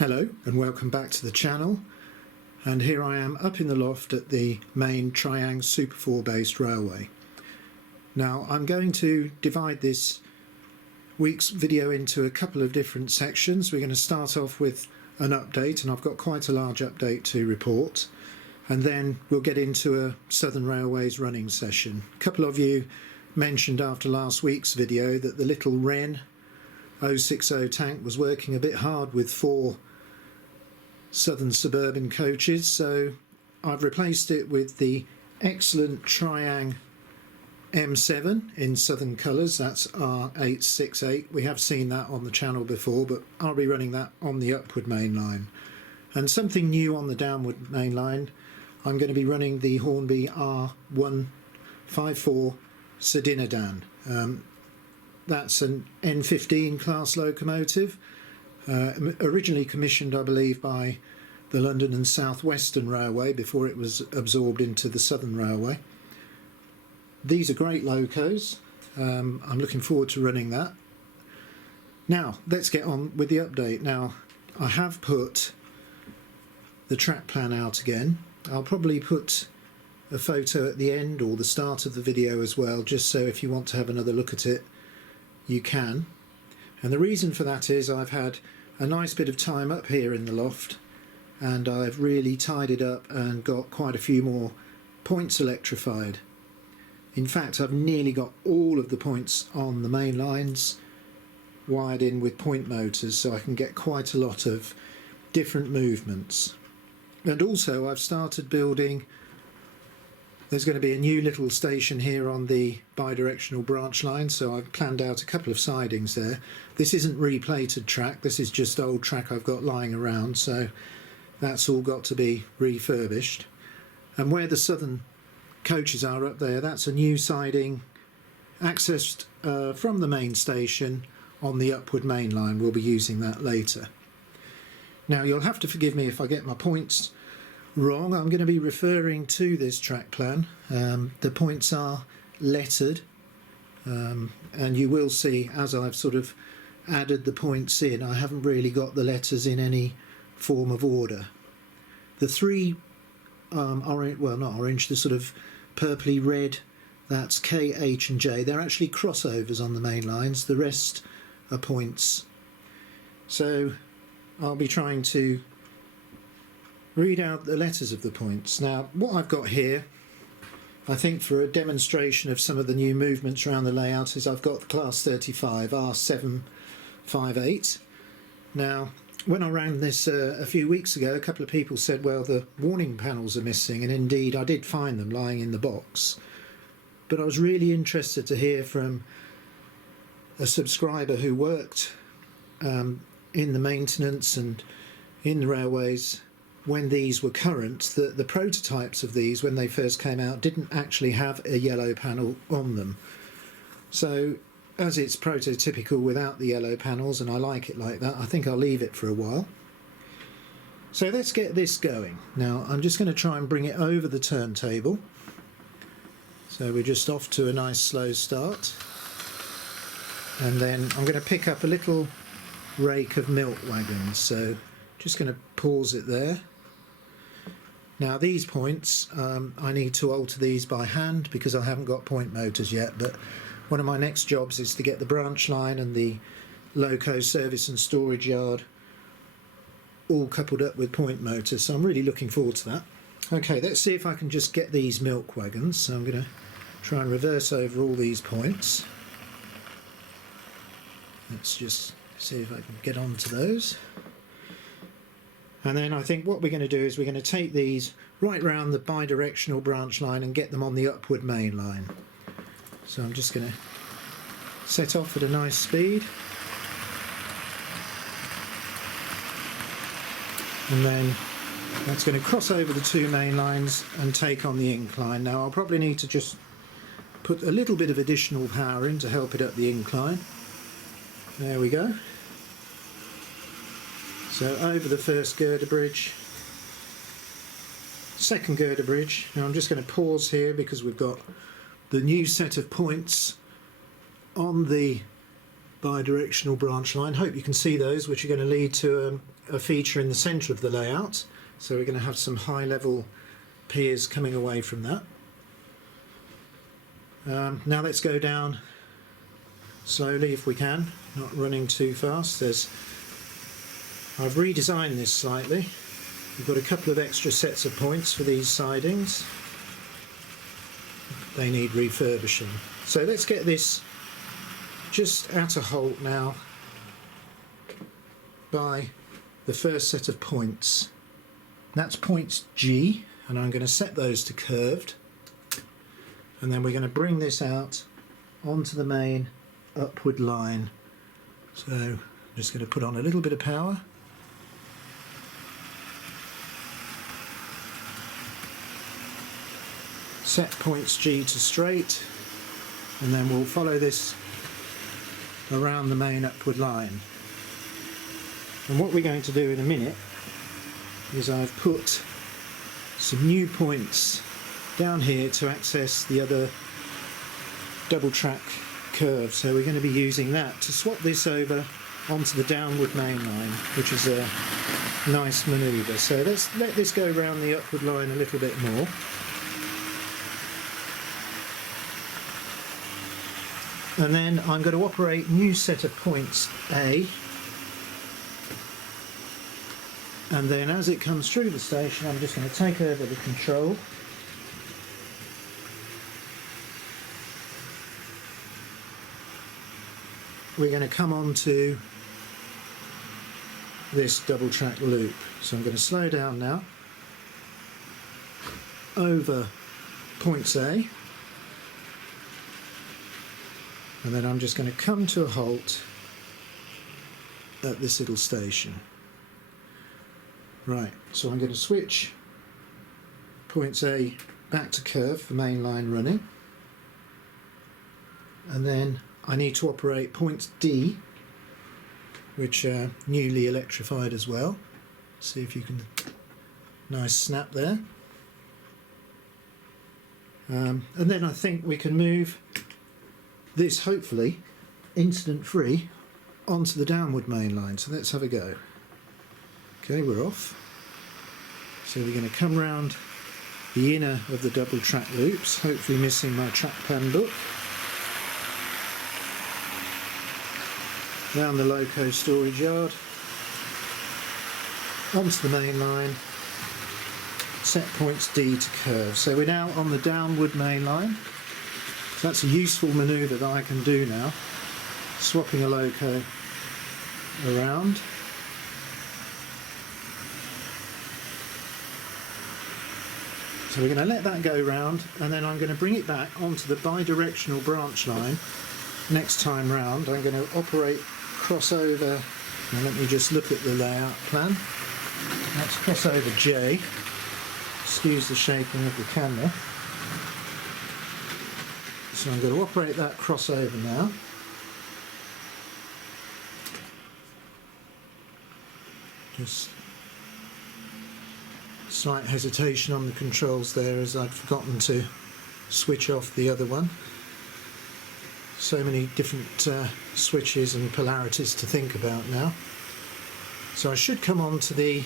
Hello and welcome back to the channel, and here I am up in the loft at the main Tri-ang Super 4 based railway. Now I'm going to divide this week's video into a couple of different sections. We're going to start off with an update, and I've got quite a large update to report, and then we'll get into a Southern Railways running session. A couple of you mentioned after last week's video that the little R.868 tank was working a bit hard with 4 Southern Suburban coaches, so I've replaced it with the excellent Tri-ang M7 in Southern colours. That's R.868. We have seen that on the channel before, but I'll be running that on the Upward Mainline. And something new on the Downward Mainline, I'm going to be running the Hornby R.154 Dinadan. That's an N15 class locomotive, originally commissioned, I believe, by the London and South Western Railway before it was absorbed into the Southern Railway. These are great locos. I'm looking forward to running that. Now let's get on with the update. Now I have put the track plan out again. I'll probably put a photo at the end or the start of the video as well, just so if you want to have another look at it you can. And the reason for that is I've had a nice bit of time up here in the loft, and I've really tidied up and got quite a few more points electrified. In fact, I've nearly got all of the points on the main lines wired in with point motors, so I can get quite a lot of different movements. And also I've started building, there's going to be a new little station here on the bi-directional branch line, so I've planned out a couple of sidings there. This isn't replated track, this is just old track I've got lying around, so that's all got to be refurbished. And where the Southern coaches are up there, that's a new siding accessed from the main station on the Upward Mainline. We'll be using that later. Now you'll have to forgive me if I get my points wrong. I'm going to be referring to this track plan. The points are lettered, and you will see as I've sort of added the points in, I haven't really got the letters in any form of order. The 3 orange, well not orange, the sort of purpley red, that's K, H and J. They're actually crossovers on the main lines. The rest are points. So I'll be trying to read out the letters of the points. Now what I've got here, I think for a demonstration of some of the new movements around the layout, is I've got the class 35 R.768. Now when I ran this a few weeks ago, a couple of people said, well, the warning panels are missing, and indeed I did find them lying in the box. But I was really interested to hear from a subscriber who worked in the maintenance and in the railways when these were current, that the prototypes of these when they first came out didn't actually have a yellow panel on them. So as it's prototypical without the yellow panels, and I like it like that, I think I'll leave it for a while. So let's get this going. Now I'm just going to try and bring it over the turntable. So we're just off to a nice slow start, and then I'm going to pick up a little rake of milk wagons, so just going to pause it there. Now these points, I need to alter these by hand because I haven't got point motors yet, but one of my next jobs is to get the branch line and the loco service and storage yard all coupled up with point motors, so I'm really looking forward to that. Okay, let's see if I can just get these milk wagons. So I'm going to try and reverse over all these points. Let's just see if I can get onto those. And then I think what we're going to do is we're going to take these right round the bi-directional branch line and get them on the Upward Mainline. So I'm just going to set off at a nice speed, and then that's going to cross over the 2 main lines and take on the incline. Now I'll probably need to just put a little bit of additional power in to help it up the incline. There we go. So over the first girder bridge, second girder bridge. Now I'm just going to pause here because we've got the new set of points on the bi-directional branch line. Hope you can see those, which are going to lead to a feature in the centre of the layout. So we're going to have some high level piers coming away from that. Now let's go down slowly if we can, not running too fast. I've redesigned this slightly. We've got a couple of extra sets of points for these sidings. They need refurbishing. So let's get this just at a halt now by the first set of points. That's points G, and I'm going to set those to curved, and then we're going to bring this out onto the main upward line. So I'm just going to put on a little bit of power. Set points G to straight, and then we'll follow this around the main upward line. And what we're going to do in a minute is I've put some new points down here to access the other double track curve. So we're going to be using that to swap this over onto the downward mainline, which is a nice manoeuvre. So let's let this go around the upward line a little bit more. And then I'm going to operate new set of points A, and then as it comes through the station I'm just going to take over the control. We're going to come on to this double track loop. So I'm going to slow down now over points A, and then I'm just going to come to a halt at this little station. Right, so I'm going to switch points A back to curve for main line running, and then I need to operate points D, which are newly electrified as well. See if you can, nice snap there. And then I think we can move this, hopefully incident free, onto the downward main line. So let's have a go. Okay, we're off. So we're going to come round the inner of the double track loops, hopefully missing my track plan book. Round the loco storage yard, onto the main line, set points D to curve. So we're now on the downward main line. So that's a useful manoeuvre that I can do now, swapping a loco around. So we're going to let that go round, and then I'm going to bring it back onto the bi-directional branch line. Next time round I'm going to operate crossover. Now let me just look at the layout plan. That's crossover J. Excuse the shaking of the camera. So I'm going to operate that crossover now. Just slight hesitation on the controls there as I'd forgotten to switch off the other one. So many different switches and polarities to think about now. So I should come on to the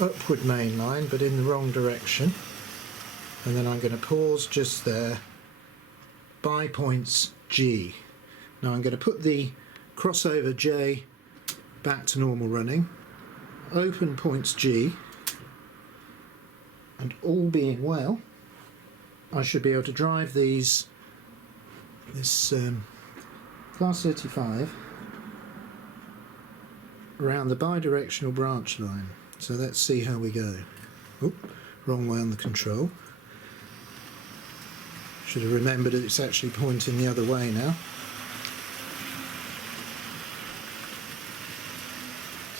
upward main line, but in the wrong direction. And then I'm going to pause just there by points G. Now I'm going to put the crossover J back to normal running, open points G, and all being well I should be able to drive this Class 35 around the bi-directional branch line. So let's see how we go. Oop, wrong way on the control. Should have remembered that it's actually pointing the other way now.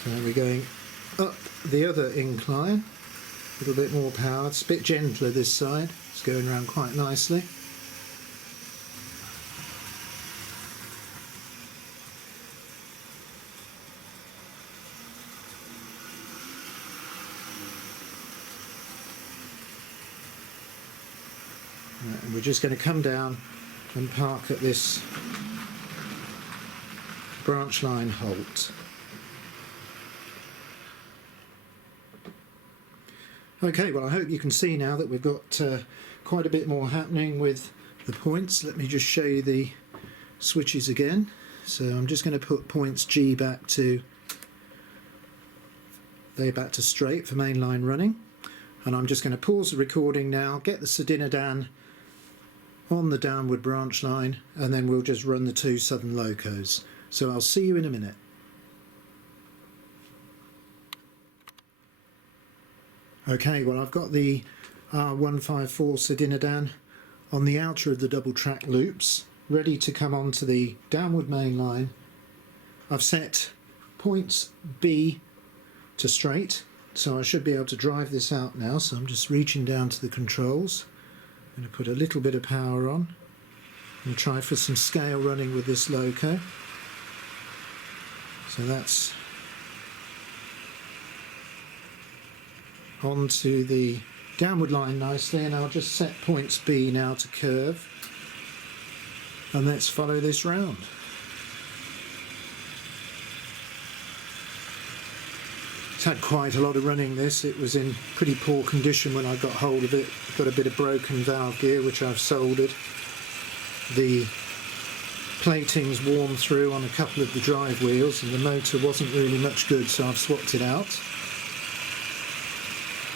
So we're going up the other incline, a little bit more power. It's a bit gentler this side. It's going around quite nicely. And we're just going to come down and park at this branch line halt. Okay, well I hope you can see now that we've got quite a bit more happening with the points. Let me just show you the switches again. So I'm just going to put points G back to straight for mainline running, and I'm just going to pause the recording now, get the Dinadan on the downward branch line, and then we'll just run the two southern locos. So I'll see you in a minute. Okay, well I've got the R.868 Dinadan on the outer of the double track loops, ready to come onto the downward main line. I've set points B to straight, so I should be able to drive this out now. So I'm just reaching down to the controls. I'm going to put a little bit of power on and try for some scale running with this loco. So that's onto the downward line nicely, and I'll just set points B now to curve, and let's follow this round. It's had quite a lot of running this. It was in pretty poor condition when I got hold of it. Got a bit of broken valve gear which I've soldered. The plating's worn through on a couple of the drive wheels, and the motor wasn't really much good, so I've swapped it out.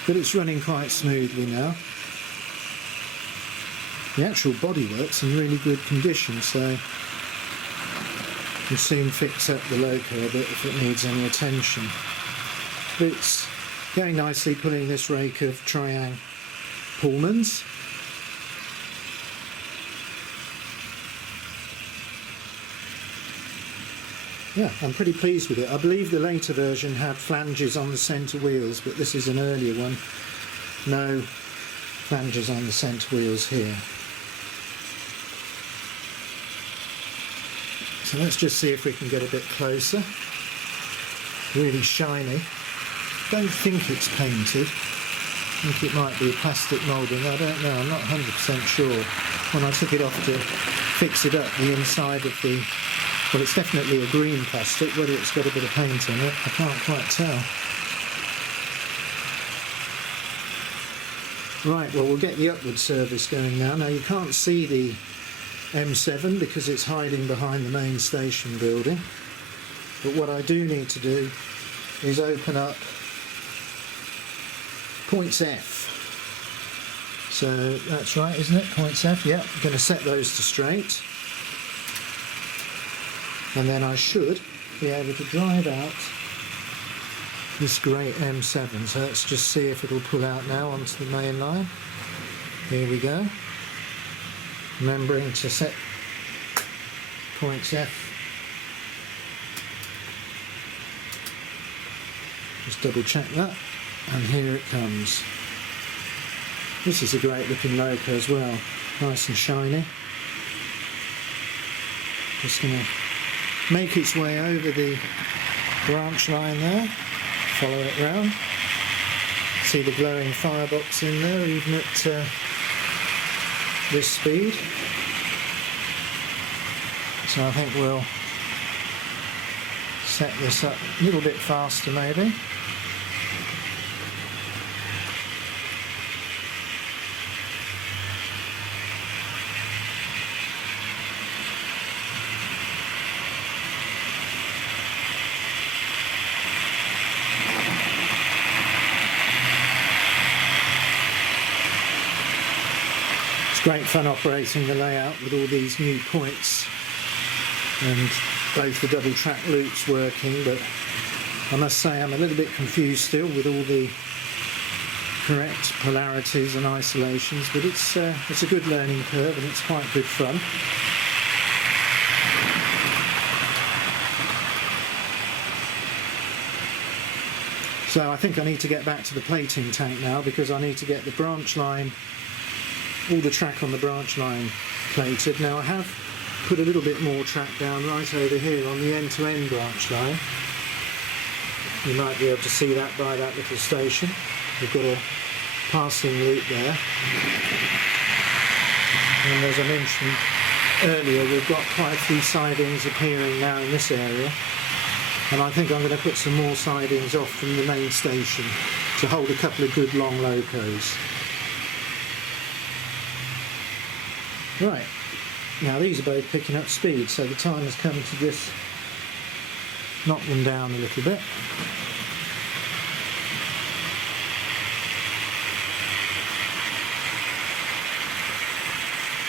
But it's running quite smoothly now. The actual bodywork's in really good condition, so you can soon fix up the loco a bit if it needs any attention. But it's going nicely, pulling this rake of Tri-ang Pullmans. Yeah, I'm pretty pleased with it. I believe the later version had flanges on the centre wheels, but this is an earlier one. No flanges on the centre wheels here. So let's just see if we can get a bit closer. Really shiny. Don't think it's painted. I think it might be a plastic moulding. I don't know, I'm not 100% sure. When I took it off to fix it up, the inside of the... well, it's definitely a green plastic. Whether it's got a bit of paint in it, I can't quite tell. Right, well we'll get the upward service going now. Now you can't see the M7 because it's hiding behind the main station building. But what I do need to do is open up points F. So that's right, isn't it? Points F, yeah. I'm going to set those to straight. And then I should be able to drive out this great M7. So let's just see if it'll pull out now onto the main line. Here we go. Remembering to set points F. Just double check that. And here it comes. This is a great looking loco as well. Nice and shiny. Just going to make its way over the branch line there, follow it round, see the glowing firebox in there even at this speed. So I think we'll set this up a little bit faster maybe. Great fun operating the layout with all these new points and both the double track loops working, but I must say I'm a little bit confused still with all the correct polarities and isolations, but it's a good learning curve and it's quite good fun. So I think I need to get back to the plating tank now, because I need to get the branch line, all the track on the branch line plated. Now I have put a little bit more track down right over here on the end-to-end branch line. You might be able to see that by that little station. We've got a passing loop there. And as I mentioned, earlier, we've got quite a few sidings appearing now in this area, and I think I'm going to put some more sidings off from the main station to hold a couple of good long locos. Right, now these are both picking up speed, so the time has come to just knock them down a little bit.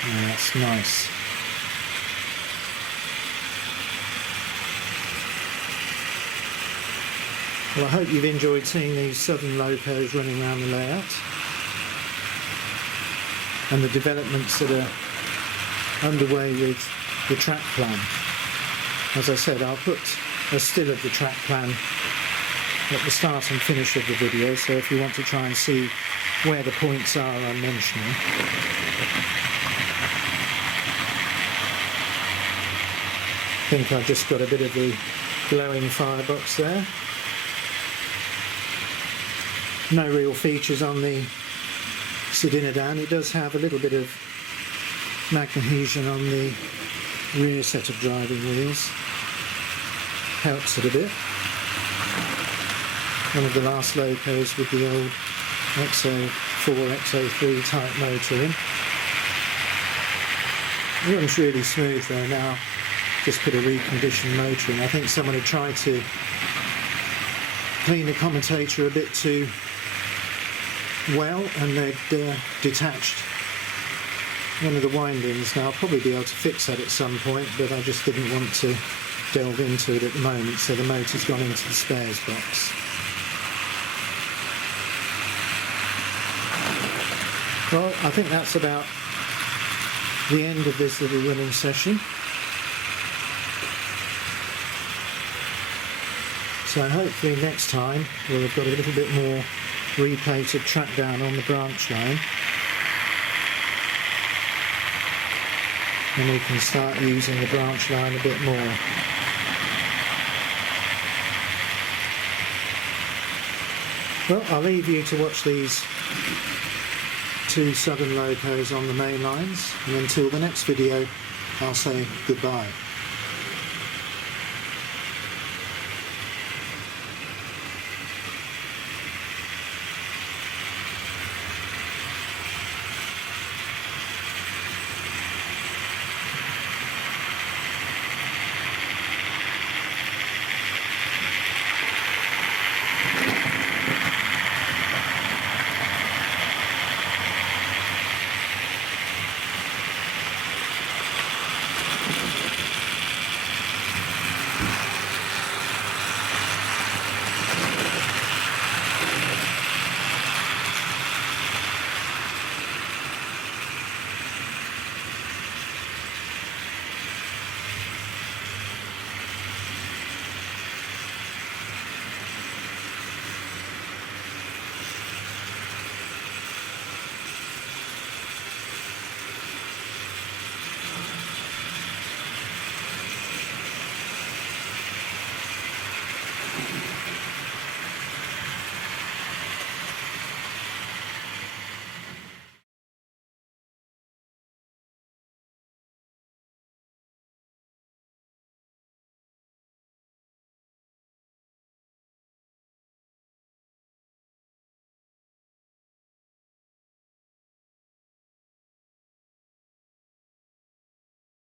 Oh, that's nice. Well, I hope you've enjoyed seeing these southern locos running around the layout and the developments that are underway with the track plan. As I said, I'll put a still of the track plan at the start and finish of the video, so if you want to try and see where the points are I'm mentioning. I think I've just got a bit of the glowing firebox there. No real features on the Dinadan. It does have a little bit of magnesion on the rear set of driving wheels. Helps it a bit. One of the last locos with the old XO4, XO3 type motor in. It runs really smooth though now. Just put a reconditioned motor in. I think someone had tried to clean the commutator a bit too well, and they'd detached one of the windings. Now I'll probably be able to fix that at some point, but I just didn't want to delve into it at the moment, so the motor's gone into the spares box. Well, I think that's about the end of this little running session. So hopefully next time we'll have got a little bit more replated track down on the branch line, and we can start using the branch line a bit more. Well, I'll leave you to watch these two southern locos on the main lines, and until the next video I'll say goodbye.